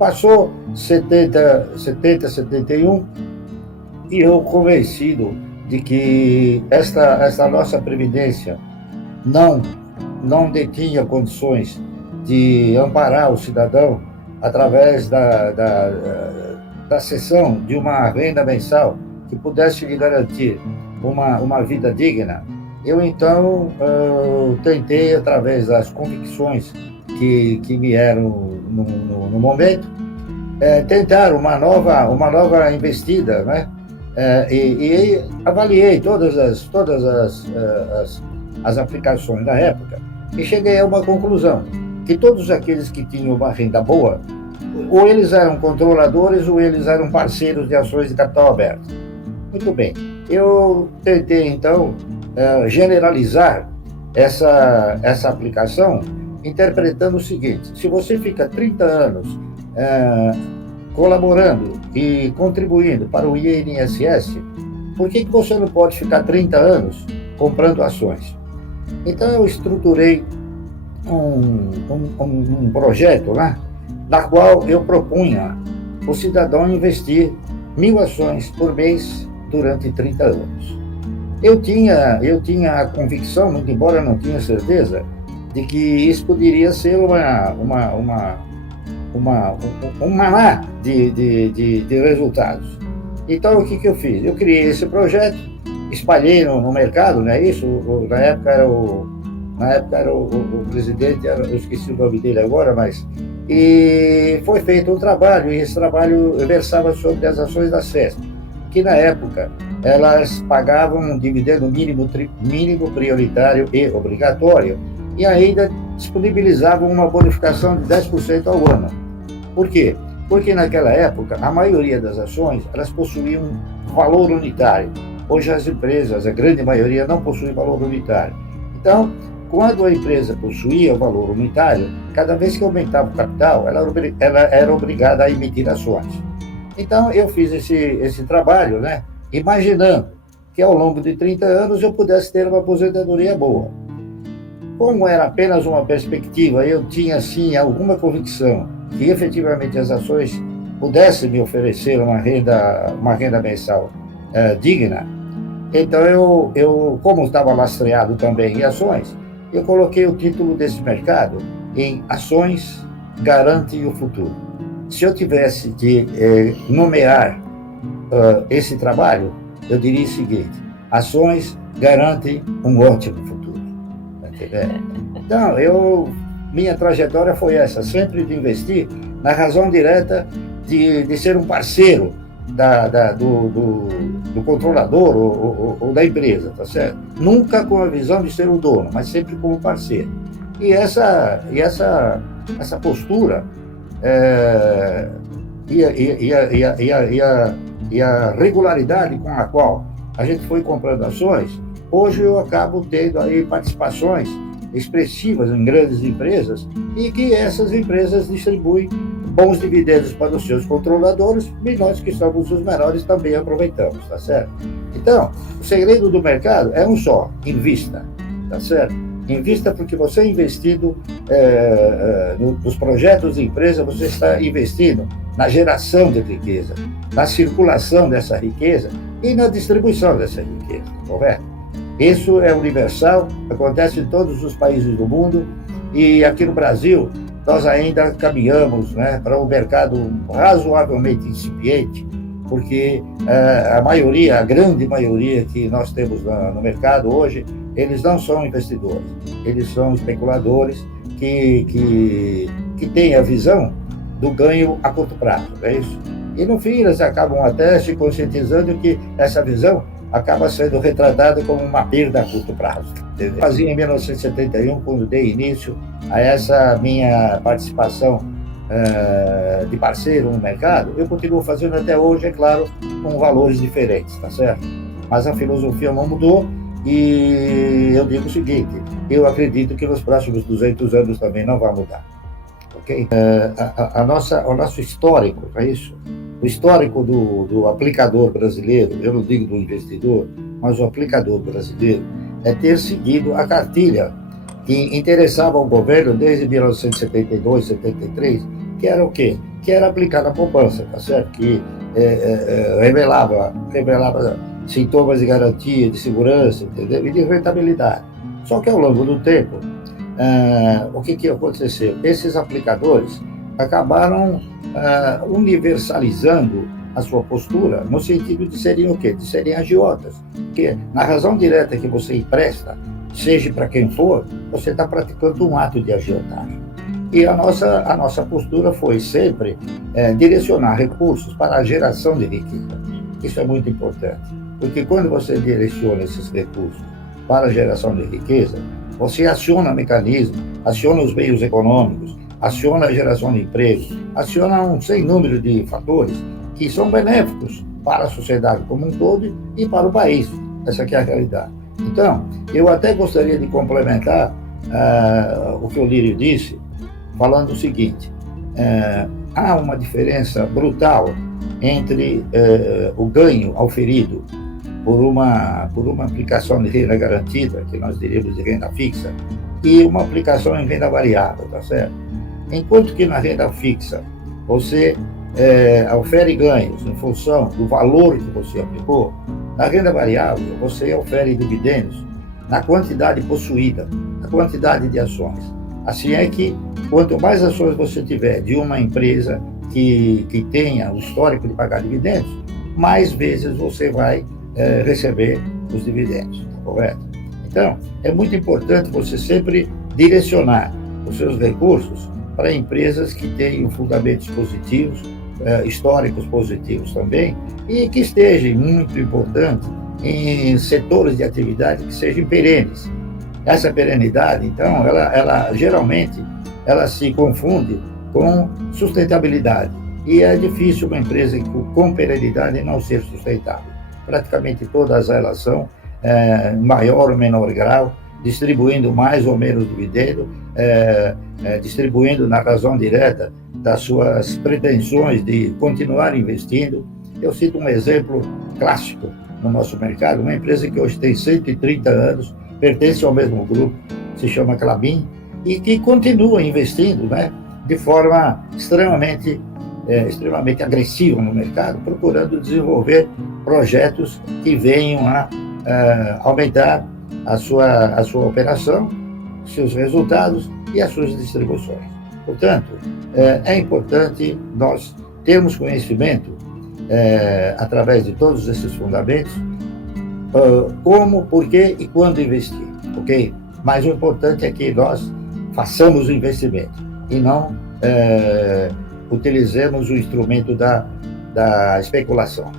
Passou 71, e eu convencido de que esta nossa Previdência não detinha condições de amparar o cidadão através da cessão de uma renda mensal que pudesse lhe garantir uma vida digna, eu então tentei, através das convicções que me eram no momento, tentar uma nova investida, né? E avaliei todas as aplicações da época e cheguei a uma conclusão, que todos aqueles que tinham uma renda boa, ou eles eram controladores ou eles eram parceiros de ações de capital aberto. Muito bem, eu tentei então generalizar essa aplicação, interpretando o seguinte: se você fica 30 anos colaborando e contribuindo para o INSS, por que você não pode ficar 30 anos comprando ações? Então eu estruturei um projeto lá, na qual eu propunha o cidadão investir 1.000 ações por mês durante 30 anos. Eu tinha a convicção, muito embora não tinha certeza, de que isso poderia ser uma maná de resultados. Então, o que eu fiz? Eu criei esse projeto, espalhei no mercado, não é isso? Na época era o presidente, eu esqueci o nome dele agora, mas... E foi feito um trabalho, e esse trabalho versava sobre as ações da SESC, que na época elas pagavam um dividendo mínimo prioritário e obrigatório, e ainda disponibilizavam uma bonificação de 10% ao ano. Por quê? Porque naquela época a maioria das ações elas possuíam valor unitário. Hoje as empresas, a grande maioria, não possuem valor unitário. Então, quando a empresa possuía o valor unitário, cada vez que aumentava o capital, ela era obrigada a emitir ações. Então, eu fiz esse trabalho, né, imaginando que ao longo de 30 anos eu pudesse ter uma aposentadoria boa. Como era apenas uma perspectiva, eu tinha, sim, alguma convicção que efetivamente as ações pudessem me oferecer uma renda mensal digna. Então, eu como estava lastreado também em ações, eu coloquei o título desse mercado em Ações Garantem o Futuro. Se eu tivesse de nomear esse trabalho, eu diria o seguinte: ações garantem um ótimo futuro. Tá entendendo? Então, minha trajetória foi essa, sempre de investir na razão direta de ser um parceiro do controlador ou da empresa, tá certo? Nunca com a visão de ser o dono, mas sempre como parceiro. E essa postura e a regularidade com a qual a gente foi comprando ações, hoje eu acabo tendo aí participações expressivas em grandes empresas, e que essas empresas distribuem bons dividendos para os seus controladores, e nós que somos os menores também aproveitamos, tá certo? Então, o segredo do mercado é um só: invista, tá certo? Invista, porque você investindo nos projetos de empresa, você está investindo na geração de riqueza, na circulação dessa riqueza e na distribuição dessa riqueza, correto? Isso é universal, acontece em todos os países do mundo, e aqui no Brasil nós ainda caminhamos, né, para um mercado razoavelmente incipiente, porque a grande maioria que nós temos no mercado hoje, eles não são investidores, eles são especuladores que têm a visão do ganho a curto prazo, é isso? E no fim eles acabam até se conscientizando que essa visão acaba sendo retratada como uma perda a curto prazo. Fazia em 1971, quando dei início a essa minha participação de parceiro no mercado. Eu continuo fazendo até hoje, é claro, com valores diferentes, tá certo? Mas a filosofia não mudou, e eu digo o seguinte: eu acredito que nos próximos 200 anos também não vai mudar, ok? O nosso histórico, é isso? O histórico do aplicador brasileiro, eu não digo do investidor, mas o aplicador brasileiro, é ter seguido a cartilha que interessava ao governo desde 1972, 73, que era o quê? Que era aplicar na poupança, tá certo? Que revelava sintomas de garantia, de segurança, entendeu? E de rentabilidade. Só que ao longo do tempo, o que aconteceu? Esses aplicadores acabaram universalizando a sua postura, no sentido de serem o quê? De serem agiotas. Porque na razão direta que você empresta, seja para quem for, você está praticando um ato de agiotagem. E a nossa postura foi sempre direcionar recursos para a geração de riqueza. Isso é muito importante, porque quando você direciona esses recursos para a geração de riqueza, você aciona mecanismos, aciona os meios econômicos, aciona a geração de emprego, aciona um sem número de fatores que são benéficos para a sociedade como um todo e para o país. Essa aqui é a realidade. Então, eu até gostaria de complementar o que o Lírio disse, falando o seguinte: há uma diferença brutal entre o ganho auferido por uma aplicação de renda garantida, que nós diríamos de renda fixa, e uma aplicação em renda variável, tá certo? Enquanto que na renda fixa você ofere ganhos em função do valor que você aplicou, na renda variável você ofere dividendos na quantidade possuída, na quantidade de ações. Assim é que, quanto mais ações você tiver de uma empresa que tenha o histórico de pagar dividendos, mais vezes você vai receber os dividendos, tá correto? Então, é muito importante você sempre direcionar os seus recursos para empresas que tenham fundamentos positivos, históricos positivos também, e que estejam, muito importante, em setores de atividade que sejam perenes. Essa perenidade, então, ela geralmente se confunde com sustentabilidade. E é difícil uma empresa com perenidade não ser sustentável. Praticamente todas elas são, em maior ou menor grau, distribuindo mais ou menos dividendo, distribuindo na razão direta das suas pretensões de continuar investindo. Eu cito um exemplo clássico no nosso mercado, uma empresa que hoje tem 130 anos, pertence ao mesmo grupo, se chama Klabin, e que continua investindo, né, de forma extremamente agressiva no mercado, procurando desenvolver projetos que venham a aumentar a sua operação, seus resultados e as suas distribuições. Portanto, é importante nós termos conhecimento, através de todos esses fundamentos, como, por quê e quando investir, ok? Mas o importante é que nós façamos o investimento e não utilizemos o instrumento da especulação.